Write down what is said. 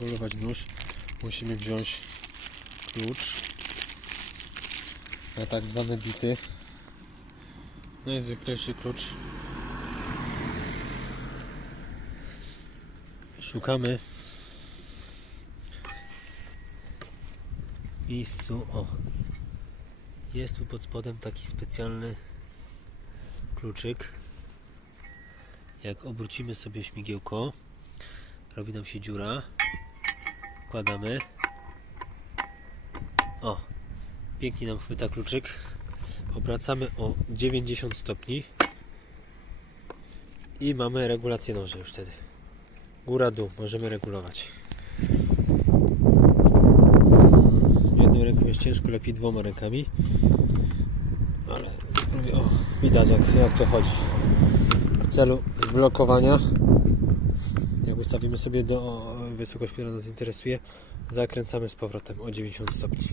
regulować nóż, musimy wziąć klucz na tak zwane bity. Najzwyklejszy klucz. Szukamy miejscu. O, jest tu pod spodem taki specjalny kluczyk. Jak obrócimy sobie śmigiełko, robi nam się dziura. Wkładamy. O, pięknie nam chwyta kluczyk. Obracamy o 90 stopni i mamy regulację noża już wtedy. Góra, dół, możemy regulować. Jedną ręką jest ciężko, lepiej dwoma rękami. Ale o, widać jak, jak to chodzi. W celu zblokowania, jak ustawimy sobie do wysokość, która nas interesuje, zakręcamy z powrotem o 90 stopni.